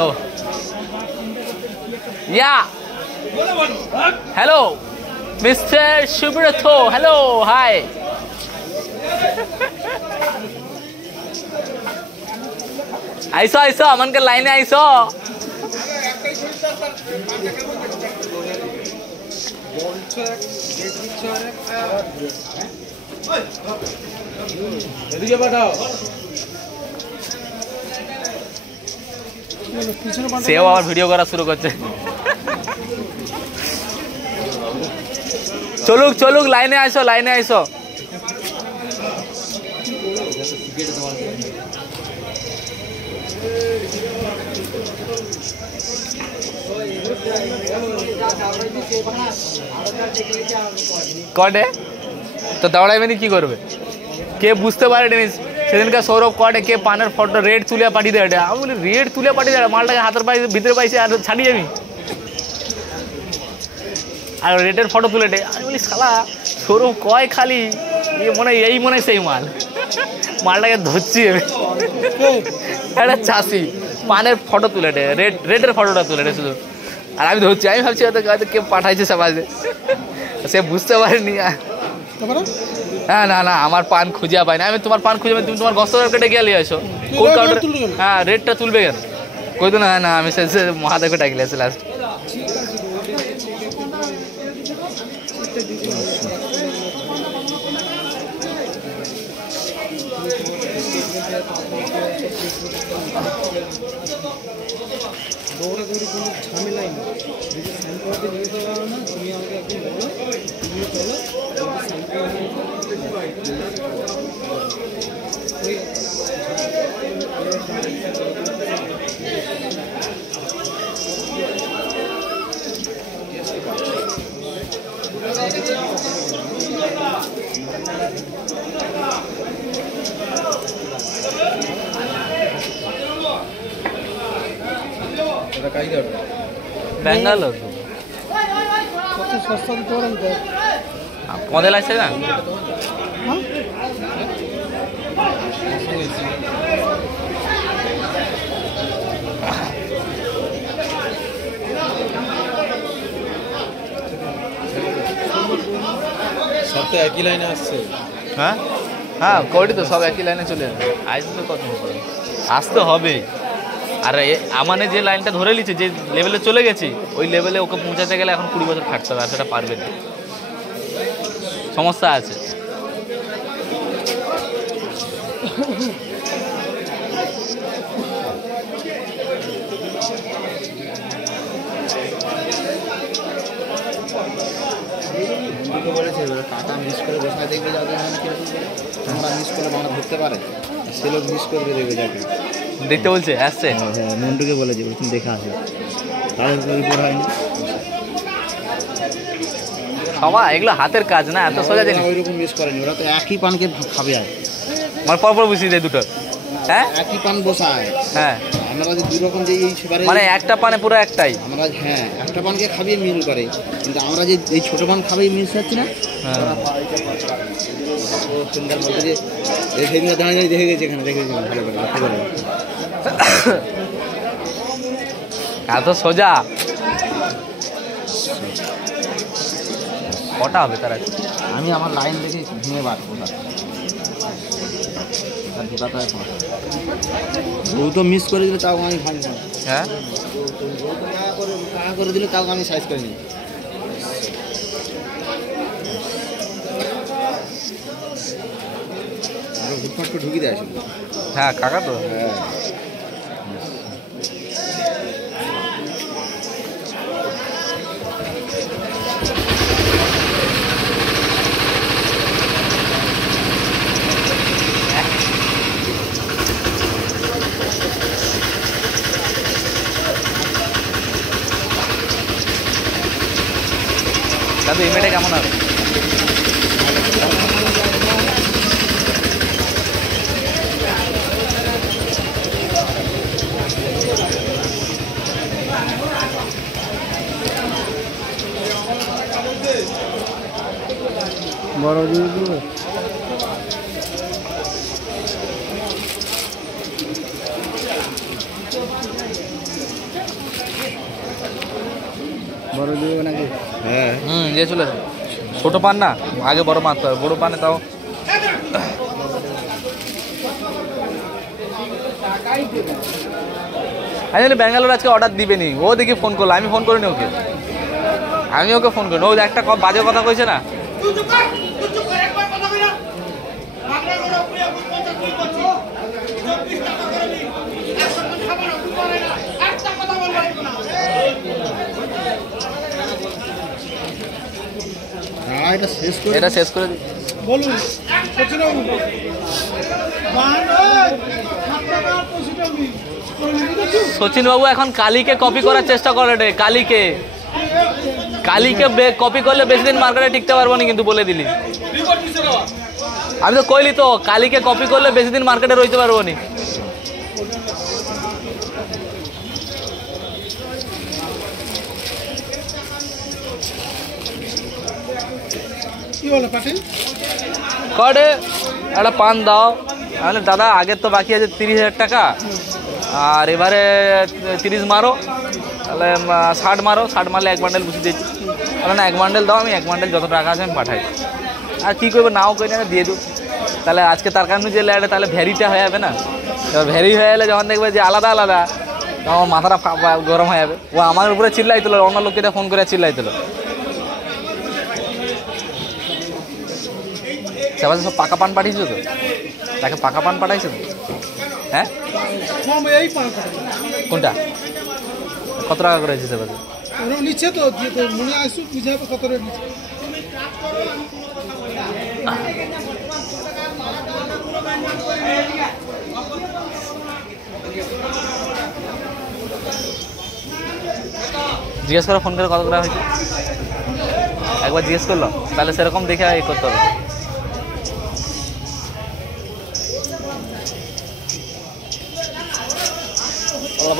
Oh. Yeah. Hello, Mr. Subrato. Hello. Hi. आइसो अमन के line iso সেও আবার ভিডিও করা শুরু করছে চলুক চলুক লাইনে আইসো কটে তো দৌড়াইবেনি কি করবে কে বুঝতে পারে জিনিস সেদিনকার সৌরভ কটে কে পানের ফটো রেড তুলে পাঠিয়ে দেয় এটা আমি বলি রেড তুলে পাঠিয়ে দেয় মালটাকে হাতের পায়ে ভিতরে পাইছে আর ছাড়ি যাবি আর রেডের ফটো তুলে দে আমি বলি শালা সৌরভ কয় খালি এই মনে হয় সেই মালটাকে ধরছি একটা চাষি পানের ফটো তুলে দে রেডের ফটোটা তুলে দে শুধু আর আমি ধরছি আমি ভাবছি হয়তো কে পাঠাইছে সমাজে সে বুঝতে পারেনি হ্যাঁ না আমার পান খুঁজে পাই না আমি তোমার পান খুঁজে তুমি তোমার গস্ত কেটে গেলে আসো কোন কাউন্টার হ্যাঁ রেটটা তুলবে কেন কই তো না আমি সে মহাদেবকে ডাকলে আসে লাস্ট দৌড়াদৌড়ি কোনো ঝামেলাই না যদি সাইন করতে নিয়ে যাওয়া না তুমি আমাকে একদিন বলো তুমি চলো সাইন ব্যাঙ্গালোর কত সস্তা দৌড়ান দেয় মডেল আছে না সব তো একই লাইনে আসছে হ্যাঁ করি তো সব একই লাইনে চলে যাবে আসতে কত আসতে হবে আর আমানে যে লাইনটা ধরে নিচ্ছে যে লেভেলে চলে গেছি ওই লেভেলে ওকে পৌঁছাতে গেলে এখন 20 বছর খাটতে হবে আর সেটা পারবে না সমস্যা আছে বলেছে টাকা মিস করে বসে দেখবে যাদের আমরা মিস করলে আমরা ধরতে পারে সে লোক মিস করবে দেখবে যাকে দেখতে বলছে আসছে মন্টুকে বলেছে তুমি দেখে আসো তাদের রিপোর্ট হয়নি সবাই এগুলো হাতের কাজ না এত সোজা জিনিস ওইরকম মিস করেনি ওরা তো একই পানকে খাবে আর মানে পরপর বুঝিয়ে দেয় দুটো হ্যাঁ একই পান বসায় হ্যাঁ আমরা যে দুই রকম যে এই মানে একটা পানে পুরো একটাই আমরা হ্যাঁ একটা পানকে খাবিয়ে মিল করে কিন্তু আমরা যে এই ছোটো পান খাবেই মিল খাচ্ছি না সুন্দর বলতে যে সেদিন দাঁড়িয়ে দেখে গেছে এখানে দেখে গেছে ভালো করে লক্ষ্য করে এত সোজা কটা হবে তার আছে আমি আমার লাইন দেখে ভেঙে বার ঢোকাতে ও তো মিস করে দিলে তাও আমি ভাঙি হ্যাঁ করে দিলে তাও আমি সাইজ করে নিই হুটফাট করে ঢুকিয়ে দেয় আসলে হ্যাঁ কাকা তো হ্যাঁ দাদু এই মেয়েটা কেমন হবে? বড় দিয়ে দিবে বড় দিয়ে নাকি? হ্যাঁ দিয়ে চলে আসবে। ছোট পান না, আগে বড় মারতে হবে, বড় পানে তাও আমি জানি ব্যাঙ্গালোর আজকে অর্ডার দিবে নি। ও দেখি ফোন করলো, আমি ফোন করিনি ওকে, আমি ওকে ফোন করি। ও একটা বাজে কথা কইছে না, এটা শেষ করে এটা শেষ করে দিই। বলুন সচিন বাবু এখন কালীকে কপি করার চেষ্টা করে রে, কালীকে কপি করলে বেশি দিন মার্কেটে টিকতে পারবো না, কিন্তু বলে দিলি। আমি তো কইলি তো, কালীকে কপি করলে বেশি দিন মার্কেটে রইতে পারবো না। কি বলে পাঠিয়ে কটে একটা পান দাও। তাহলে দাদা আগের তো বাকি আছে 30,000 টাকা, আর এবারে 30 মারো, তাহলে 60 মারো, 60 মারলে 1 বান্ডেল বুঝিয়ে দিয়েছি। তাহলে না 1 বান্ডেল দাও, আমি 1 বান্ডেল যত টাকা আছে আমি পাঠাই। আর কী করবো, নাও করে আমি দিয়ে দেবো। তাহলে আজকে তার কারণে যে ল্যাডে তাহলে ভ্যারিটা হয়ে যাবে না। এবার ভ্যারি হয়ে গেলে যখন দেখবে যে আলাদা আলাদা, তখন মাথাটা গরম হয়ে যাবে। ও আমার উপরে চিল্লাই তোলো, অন্য লোককে ফোন করে চিল্লাই তোলো। সেবাসে সব পাকা পান পাঠিয়েছো তো? তাকে পাকা পান পাঠাইছো তো? হ্যাঁ এই পান কোনটা কত টাকা করে হয়েছে সেবাসে? ওরা নিচ্ছে তো, দিয়ে তো মনে আসুক বুঝে হবে কত রেট নিচ্ছে। জিজ্ঞেস করো ফোন করে কত করে হয়েছে, একবার জিজ্ঞেস করলো, তাহলে সেরকম দেখে এ করতে হবে।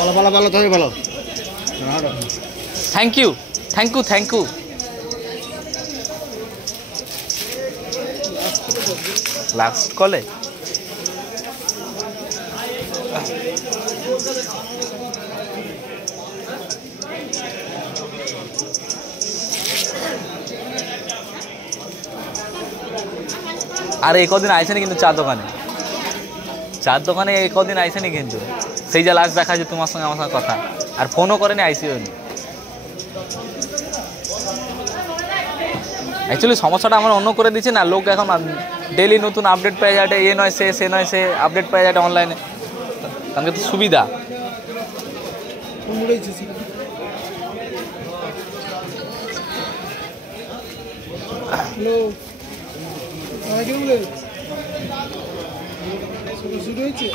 ভালো ভালো ভালো তুমি ভালো। Thank you thank you thank you. Last কলে আর এই কদিন আইসেনি কিন্তু চার দোকানে এই কদিন আইসেনি কিন্তু, সেই যে লাস্ট দেখা যায় তোমার সঙ্গে আমার সঙ্গে কথা, আর ফোনও করেনি, আইসিও নি। অ্যাকচুয়ালি সমস্যাটা আমার অন্য করে দিচ্ছে না, লোক এখন ডেলি নতুন আপডেট পেয়ে যাবে, এ নয় সে নয় সে আপডেট পেয়ে যাবে অনলাইনে, তাহলে তো সুবিধা। হ্যালো কিরম শুরু হয়েছে,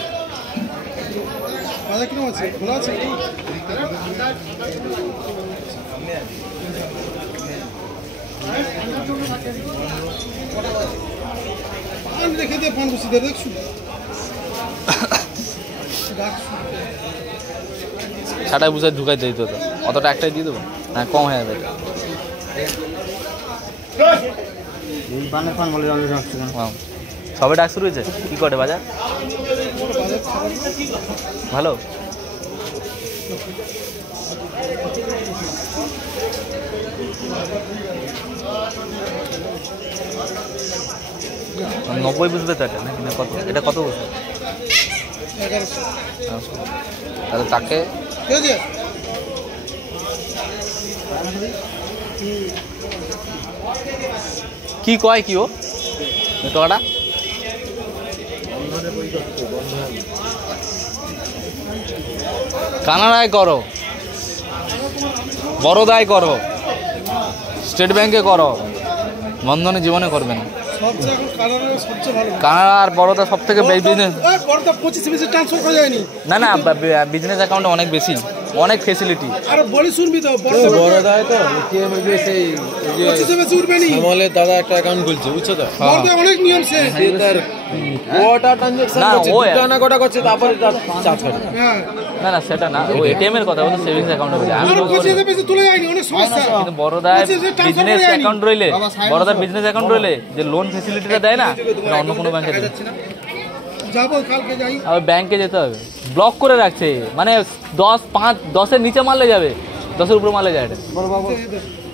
বাজার কিরম আছে, খোলা আছে? পান রেখে দিয়ে পান বসে দেবে, দেখছু ছাটাই বুঝে ঢুকাইতে দিত তো, অতটা একটাই দিয়ে দেবো, হ্যাঁ কম হয়ে যাবে। সবে ডাক শুরু হয়েছে, কী করে বাজার ভালো? নব্বই বুঝবে তো এটা নাকি না কত, এটা কত বুঝবে? তাহলে তাকে কি কয় কি ও টাকাটা কানাডায় করো, বরোদায় করো, স্টেট ব্যাংকে করো, বন্ধনে জীবনে করবে না। কানাডা আর বরোদা সব থেকে বিজনেস, না না বিজনেস অ্যাকাউন্টে অনেক বেশি। অনেক ফেসিলিটি। আর বলি শুনবি তো বড় দায় তো এটিএম এ যে সেই যে আমলে দাদা একটা অ্যাকাউন্ট খুলছে বুঝছো তো অনেক নিয়ম সে তার কোটা ট্রানজাকশন করছে দুটো না কোটা করছে তারপরে তার চার্জ কাটে। না না সেটা না, ও এটিএম এর কথা বলতে সেভিংস অ্যাকাউন্টে বলছি আমি। তুলে যায়নি অনেক সমস্যা। কিন্তু বড়দার বিজনেস অ্যাকাউন্ট রইলে, বড়দার বিজনেস অ্যাকাউন্ট রইলে যে লোন ফেসিলিটিটা দেয় না, এটা অন্য কোনো ব্যাংকে দেয়। যাবো কালকে যাই। আর ব্যাংকে যেতে হবে, ব্লক করে রাখছে, মানে 10-5-10-এর নিচে মারলে যাবে, 10-এর উপরে মারলে যায়। এটা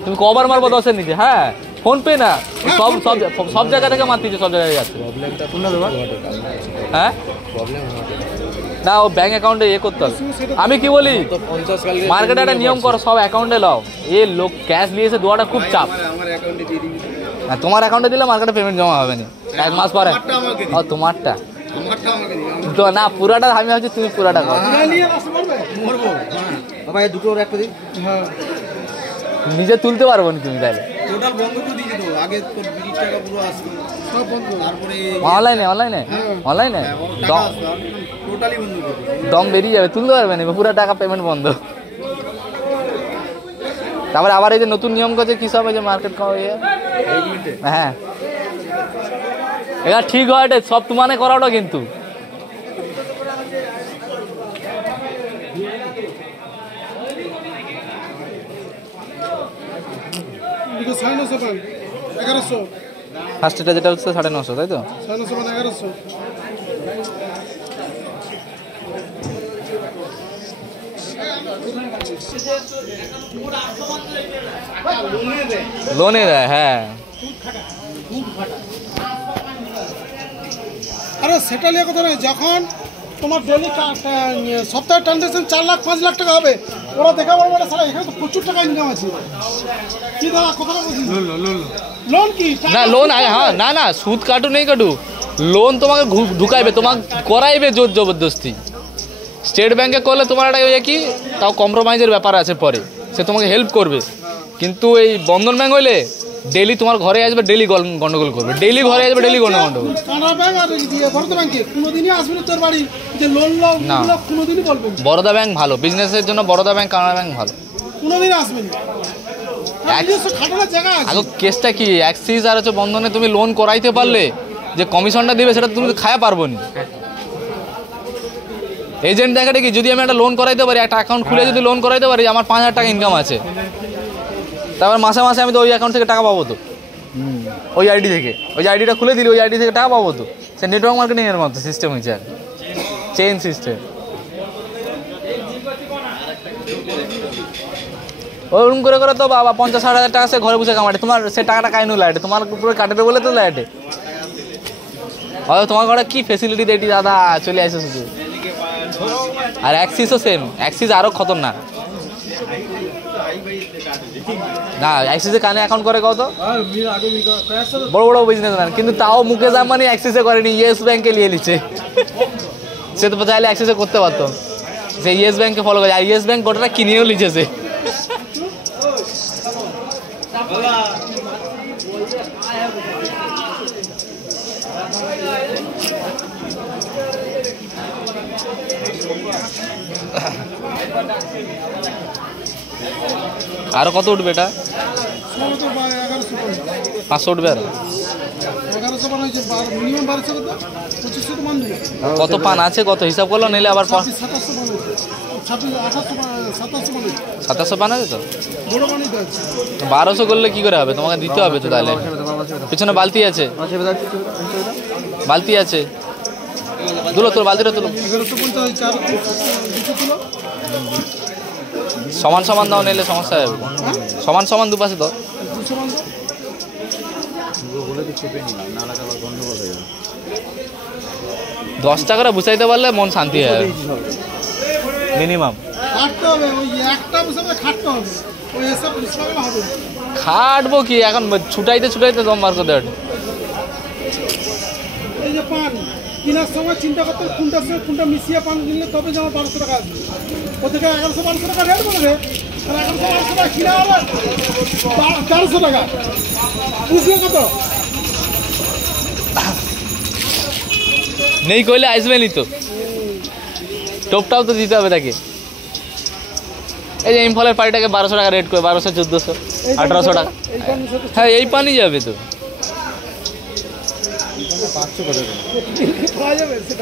তুমি কবার মারবো 10-এর নিচে? হ্যাঁ ফোন পে না, সব সব সব জায়গা থেকে মারতেছে, সব জায়গায় যাচ্ছে। হ্যাঁ না, ও ব্যাংক অ্যাকাউন্টে করতে হবে। আমি কি বলি, মার্কেটে একটা নিয়ম করো, সব অ্যাকাউন্টে লাও। এ লোক ক্যাশ নিয়েছে দেওয়াটা খুব চাপ। তোমার অ্যাকাউন্টে দিলে মার্কেটে পেমেন্ট জমা হবে না 1 মাস পরে। ও তোমারটা তো না, পুরাটা আমি ভাবছি তুমি পুরাটা করো। বাবা এই দুটো একটা দিন নিজে তুলতে পারবো না তুমি তাহলে। টোটাল বন্ধ করে দিয়েছে তো, আগে তোর 20 টাকা পুরো আসতো সব বন্ধ, তারপরে অনলাইনে অনলাইনে অনলাইনে টোটালি বন্ধ করে দম বেরিয়ে যাবে, তুলতে পারবে না, পুরো টাকা পেমেন্ট বন্ধ। তারপরে আবার এই যে নতুন নিয়ম করছে কি সব, এই যে মার্কেট হ্যাঁ এটা ঠিক হয়, সব তোমানে করাটা কিন্তু ফার্স্ট এটা যেটা হচ্ছে 950, তাই তো? লোনে দেয়, হ্যাঁ। আরে সেটা নিয়ে কথা নয়, যখন তোমার ডেলি সপ্তাহে ট্রানজাকশন 4 লাখ 5 লাখ টাকা হবে, ওরা দেখা পারবে না সারা এখানে তো প্রচুর টাকা ইনকাম আছে। কি দাদা কথাটা বলছি, লোন কি না লোন, হ্যাঁ না না সুদ কাটু নেই কাটু, লোন তোমাকে ঢুকাইবে, তোমাকে করাইবে জোর জবরদস্তি। স্টেট ব্যাংকে করলে তোমার একটা ওই কি তাও কম্প্রোমাইজের ব্যাপার আছে, পরে সে তোমাকে হেল্প করবে। কিন্তু এই বন্ধন ব্যাংক হইলে ডেলি তোমার ঘরে আসবে, ডেলি গন্ডগোল করবে, ডেলি ঘরে আসবে, ডেলি গন্ডগোল। কানাড়া ব্যাংক আর বরোদা ব্যাংকে কোনোদিনই আসবে না তোর বাড়ি যে লোন না, কোনোদিনই বলবে না। বরোদা ব্যাংক ভালো বিজনেসের জন্য, বরোদা ব্যাংক কানাড়া ব্যাংক ভালো, কোনোদিন আসবে না। আগে কেসটা কি, অ্যাক্সিস আর হচ্ছে বন্ধনে তুমি লোন করাইতে পারলে যে কমিশনটা দিবে সেটা তুমি খায়া পারবো না। এজেন্ট দেখাটা কি, যদি আমি একটা লোন করাইতে পারি, একটা অ্যাকাউন্ট খুলে যদি লোন করাইতে পারি, আমার 5000 টাকা ইনকাম আছে, তারপর মাসে মাসে আমি তো ওই অ্যাকাউন্ট থেকে টাকা পাবো তো, ওই আইডি থেকে, ওই আইডিটা খুলে দিলি, ওই আইডি থেকে টাকা পাবো তো। সে নেটওয়ার্ক মার্কেটিংয়ের মতো সিস্টেম হয়েছে, আর চেইন সিস্টেম। ওরকম করে করে তো বাবা 50-60 হাজার টাকা সে ঘরে বসে কামাটে, তোমার সে টাকাটা কাইনু লাইটে, তোমার উপরে কাটে বলে তো লাইটে। হয়তো তোমার ঘরে কি ফেসিলিটি দেয় দাদা, চলে আসে শুধু। আর অ্যাক্সিসও সেম, অ্যাক্সিস আরও খতরনাক। না অ্যাক্সিসে কানে অ্যাকাউন্ট করে কত বড় বড় বিজনেসম্যান, কিন্তু তাও মুকেশ আম্বানি অ্যাক্সিসে করেনি, ইয়েস ব্যাংকে নিয়ে নিচ্ছে। সে তো চাইলে অ্যাক্সিসে করতে পারতো, সে ইয়েস ব্যাংকে ফলো করে, আর ইয়েস ব্যাংক গোটাটা কিনেও লিখেছে। আরো কত উঠবে এটা? 500 উঠবে আর 1100 কত পান আছে, কত হিসাব করলো, নিলে আবার 700 পান আছে তো, 1200 করলে কি করে হবে, তোমাকে দিতে হবে তো। তাহলে পিছনে বালতি আছে, বালতি আছে, তুলো তোর বালতিটা তুলো, সমান সমান দাও, নিলে সমস্যা হবে। সমান সমান দুপাশে দাও, 10 টাকা করে বুঝাইতে পারলে মন শান্তি হয়ে যাবে মিনিমাম। খাটবো কি এখন, ছুটাইতে ছুটাইতে দম বার করতে হবে। এই যে পান কেনার সময় চিন্তা করতে কোনটার সঙ্গে কোনটা মিশিয়ে পান কিনলে তবে যেমন 1200 টাকা আসবে, ওদিকে 1100-1200 টাকা রেট বলবে, 1100-1200 টাকা কিনা হবে 1300 টাকা, বুঝলে কত নেই কইলে আসবে নি তো, টোপটাও তো দিতে হবে তাকে। এই যে ইম্ফলের পানিটাকে 1200 টাকা রেট করে, 1200, 1400, 1800 টাকা। হ্যাঁ এই পানি যাবে তো।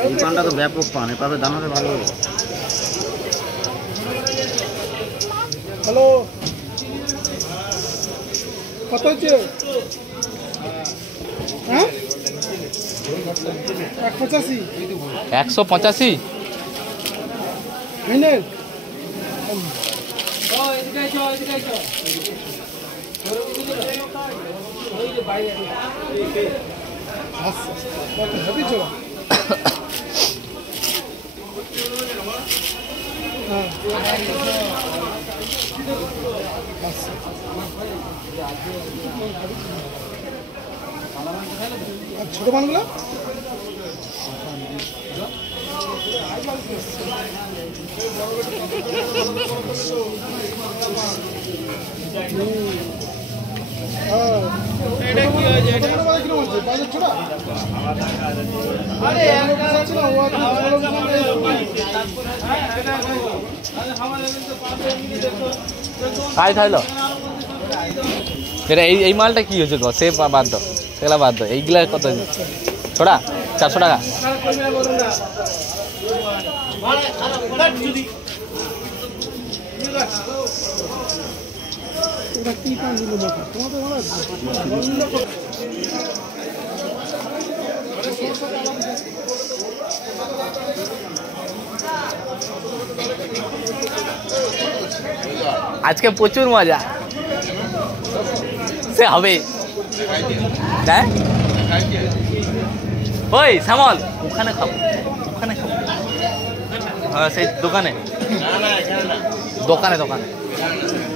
এই পানটা তো ব্যাপক পান, এভাবে দানাটা ভালো হবে। হ্যালো, কত হচ্ছে? হ্যাঁ 185 185। ফাইনাল হেভি চলা। ছোট পানগুলো খাই খাইলো এটা। এই মালটা কি হয়েছে গো? সে বাদ দাও, সেগুলা বাদ দাও। এইগুলা কত ছোড়া? 400 টাকা। কি পান দিল তোমাদের ভালো আছে? আজকে প্রচুর মজা সে হবে। হ্যাঁ ওই শ্যামল, ওখানে খাবো, ওখানে খাবো। হ্যাঁ সেই দোকানে, দোকানে দোকানে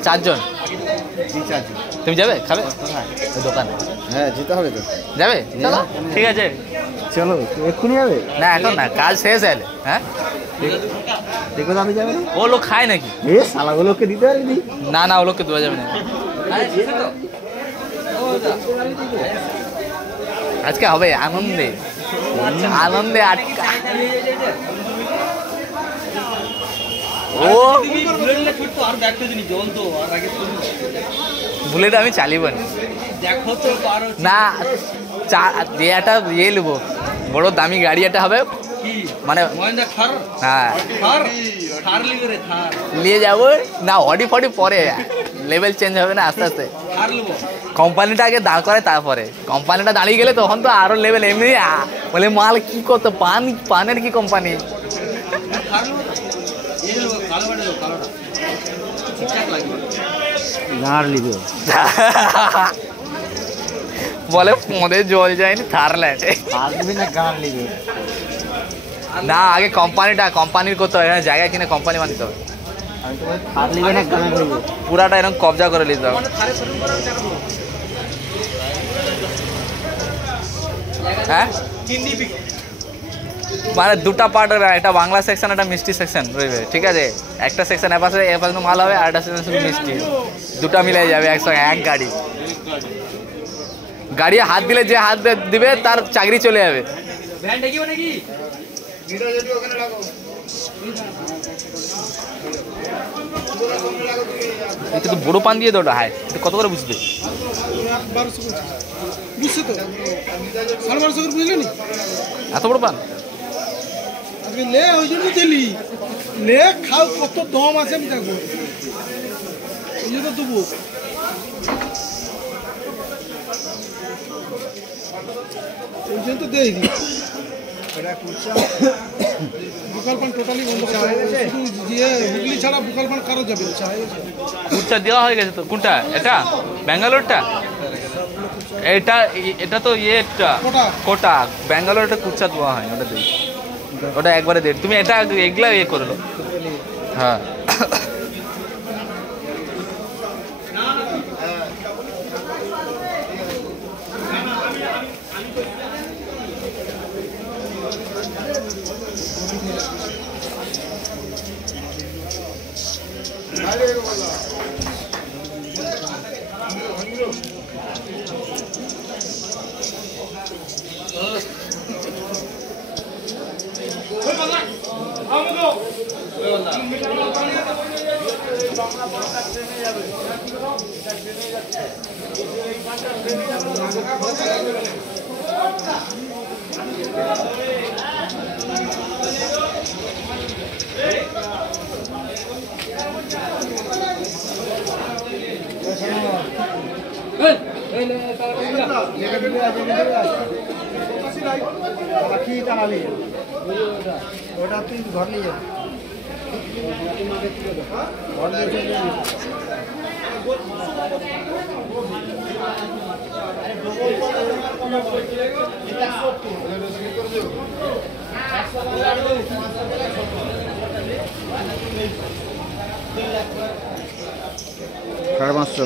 4 জন। তুমি যাবে খাবে ওই দোকানে? হ্যাঁ যেতে হবে তো। যাবে? চলো ঠিক আছে, চলো এক্ষুনি যাবে? না এখন না, কাজ শেষ এলে। হ্যাঁ দেখো দাবি যাবে না? ও লোক খায় নাকি? এ শালাগুলোকে দিতে পারবি? না না, ও লোককে দেওয়া যাবে না। আজকে হবে আনন্দে, আনন্দে আটকা। ও বুলেট আমি চালিব না, একটা ইয়ে নেবো, বড় দামি গাড়ি একটা হবে, মানে হ্যাঁ নিয়ে যাবো না। অডি ফডি পরে লেভেল চেঞ্জ হবে না আস্তে আস্তে। কোম্পানিটা আগে দাঁড় করে, তারপরে কোম্পানিটা দাঁড়িয়ে গেলে তখন তো আরো লেভেল। এমনি বলে মাল কি করতো, পানের কি কোম্পানি। বলে পদে জল যায়নি থারল্যান্ড না। আগে কোম্পানির করতে হবে, জায়গা কিনে কোম্পানি বানাতে হবে। পুরাটা এরকম কবজা করে নিতে হবে। হ্যাঁ মানে দুটা পার্ট, একটা বাংলা সেকশন, একটা মিষ্টি সেকশন রইবে। ঠিক আছে, একটা সেকশন এপাশে মাল হবে, আর একটা সেকশন শুধু মিষ্টি। দুটা মিলে যাবে একসঙ্গে, এক গাড়ি। গাড়ি হাত দিলে যে হাত দিবে তার চাকরি চলে যাবে। কিন্তু বড় পান দিয়ে দোটা হয়, কত করে বুঝবে? 1200 বুঝছো তো? 1250 করে বুঝলে নি? এত বড় পান আজকে লে ওই জন্য দিলি। লে খাও, কত দম আছে আমি দেখবো, ওই জন্য দেবো। ওই জন্য তো দেই দি। বুকাল পান টোটালি বন্ধ করা হয়ে গেছে, শুধু দিয়ে হুগলি ছাড়া বুকাল পান কারো যাবে না। কুর্চা দেওয়া হয়ে গেছে তো। কোনটা এটা? ব্যাঙ্গালোরটা? এটা এটা তো ইয়েটা কোটা। ব্যাঙ্গালোরটা কুর্চা দেওয়া হয়, ওটা দিই, ওটা একবারে দে। তুমি এটা এগুলা ইয়ে করলো। হ্যাঁ ওটা তুই ঘর নিয়ে যাবি সাড়ে 500।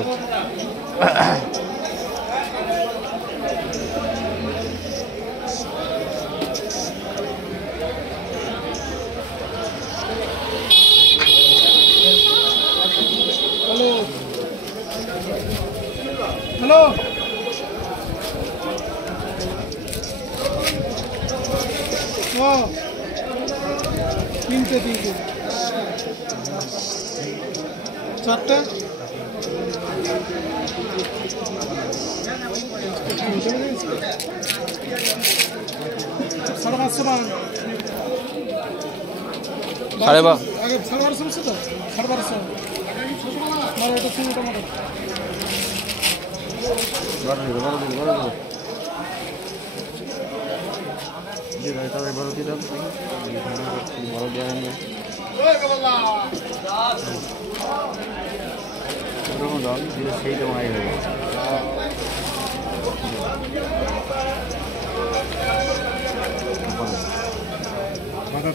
হ্যালো তিনটে চারটে সাড়ে 500 টাকা সাড়ে বা আগে 1250 বলছে তো 1250 আর এটা ছিল টমেটো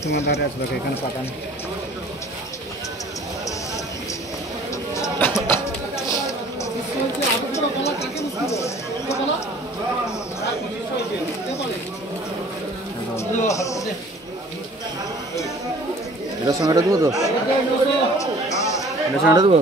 তোমার ধারে আসবে এখানে পাকা নেই এটার সঙ্গে দেবো তো এটার সঙ্গে দেবো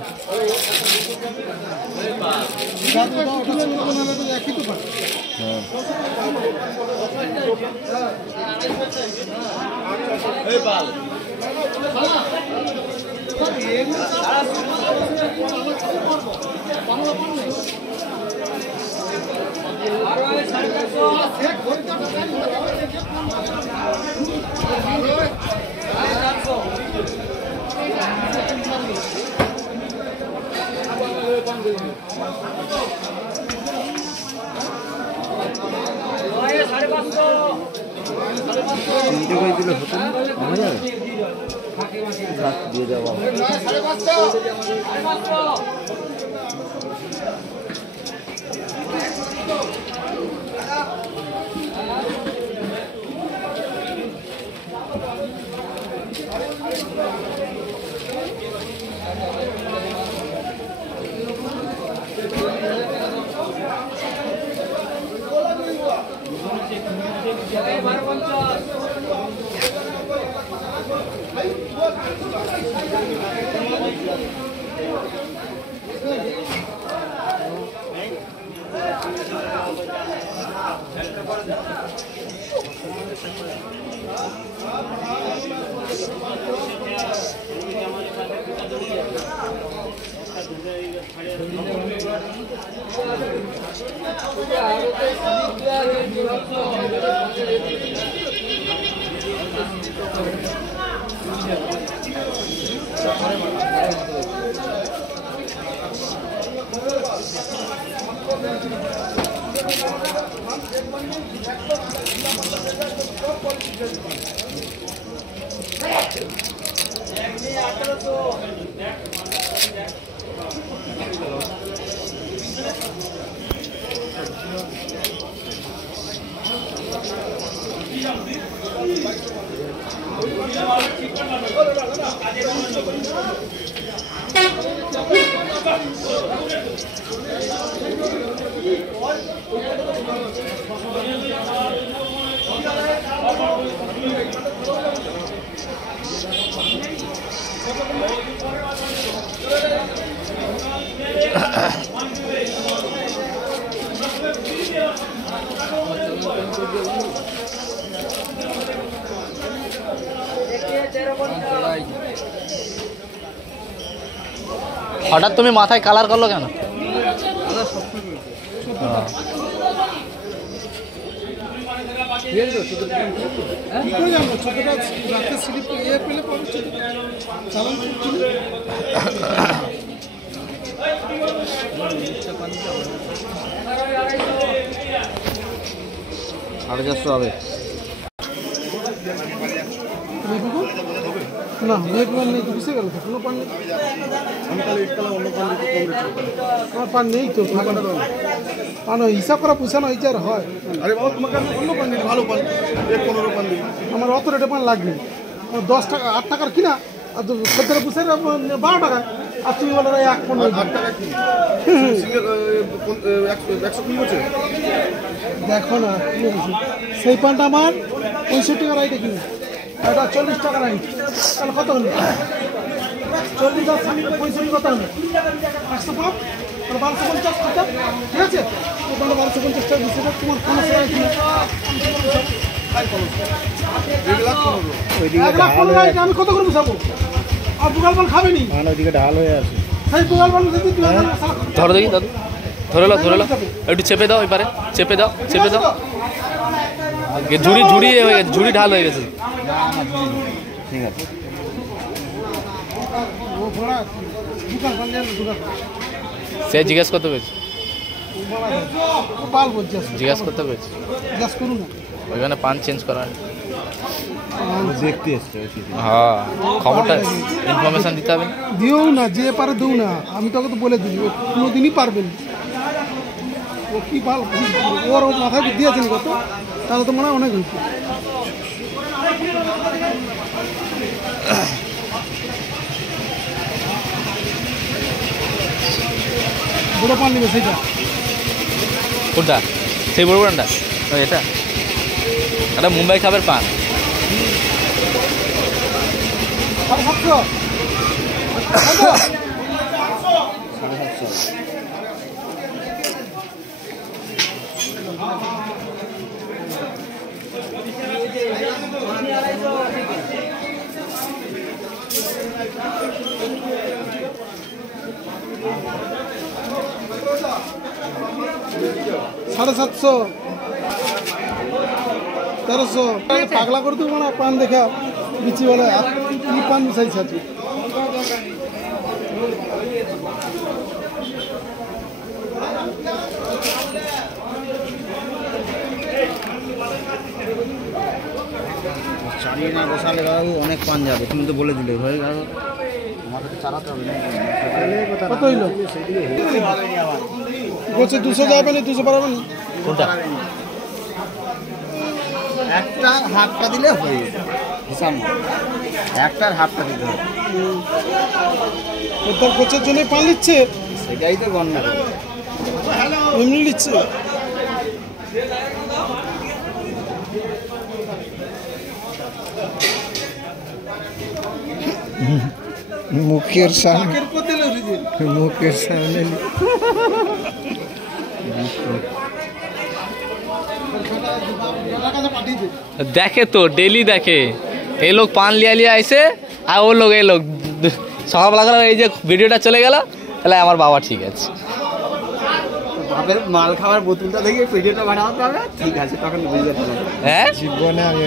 দিলে হতো না হয়ে যাবে দিয়ে যাবো হঠাৎ তুমি মাথায় কালার করলো কেন? কি করে জানবো ছোটটা রাতে স্লিপ পেলে পাবো চালান করছিল। 450 হবে না নেট মান নেই তো কিসে গেল কোনো পান নেই। আমি তাহলে একতলা অন্য পান দিতে কম আমার পান নেই তো পান হিসাব করা পয়সা না আর হয়। আরে বাবা তোমাকে আমি অন্য পান দিই ভালো পান 15 পান দিই আমার অত রেটে পান লাগবে 10 টাকা 8 টাকার কিনা আর খদ্দের পুষে 12 টাকা আর তুমি বলো 1.15 টাকা কি দেখো না সেই পানটা আমার 65 টাকা রাইটে কিনে এটা 40 টাকা রাইট তাহলে কত হলো 40 আর 65 কত হলো 105 1250 টাকা ঠিক আছে তাহলে 1250 টাকা দিচ্ছে তোমার কোনো সময় কি আমি কত করে বুঝাবো আর দুগাল বল খাবে নি ওইদিকে ঢাল হয়ে আছে সেই দুগাল বল যদি তুমি ধরো দেখি দাদু ধরে লো একটু চেপে দাও এবারে চেপে দাও ঝুড়ি হয়ে গেছে ঝুড়ি ঢাল হয়ে গেছে। ঠিক আছে ও বড়া দুগাল বল দুগাল সে জিজ্ঞেস করতে পেরেছি পাল বলছে জিজ্ঞেস করতে পেরেছি জিজ্ঞাস করুন না ওইখানে পান চেঞ্জ করা দেখতে এসছে হ্যাঁ খবরটা ইনফরমেশন দিতে হবে দিও না যে পারে দিও না আমি তোকে তো বলে দিই কোনোদিনই পারবেন ও কি পাল ওর মাথায় বুদ্ধি আছে নি কত তাহলে তো মনে হয় অনেক হয়েছে বড় পান নেবে সেইটা কোনটা সেই বড় বড়টা এটা এটা মুম্বাই খাবার পান 750 1300 পাগলা করে দেবো না পান দেখা বিচি বলে কি পান মিশাইছ আছে চালিয়ে না বসালে বাবু অনেক পান যাবে তুমি তো বলে দিলে হয়ে গেল আমাকে চালাতে হবে কত হইল বলছে 200 যাবে না 200 পারবে না কোনটা একটা হাফটা দিলে হয়ে হিসাব একটার হাফটা দিতে হবে তোর কোচের জন্য পান নিচ্ছে সেটাই তো গণনা করে এমনি নিচ্ছে মুখের সামনে देखे तो डेली देखे ये लोग पान लिया ऐसे और वो लोग ये लोग सकाल बेला ये भिडियोटा चले गल তাহলে আমার বাবা ঠিক আছে বাপের মাল খাওয়ার বোতলটা দেখে ভিডিওটা বানাতে হবে ঠিক আছে তখন বুঝে যেতে হবে হ্যাঁ জীবনে আমি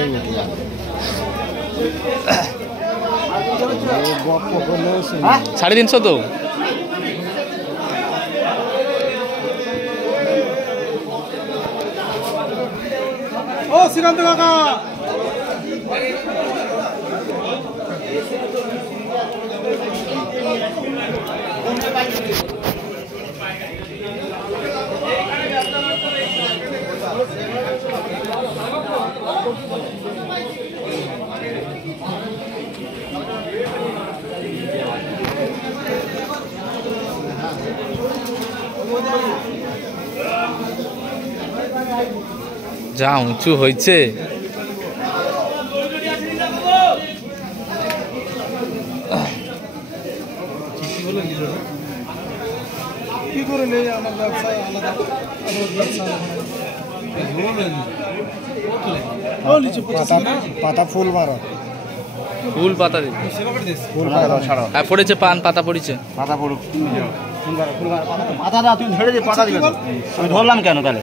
গপ্প করলেও 350 তো ও শ্রীকান্ত কাকা যা উঁচু হয়েছে কি করে নেই আমার ব্যবসা আলাদা পাতা ফুল মারো ফুল পাতা দিন। ফুল পাতা ছাড়াও হ্যাঁ পড়েছে, পান পাতা পড়েছে। পাতা পড়ুক। পাতা দাও, তুমি ঝেড়ে দিয়ে পাতা দিবে। আমি ধরলাম কেন তাহলে?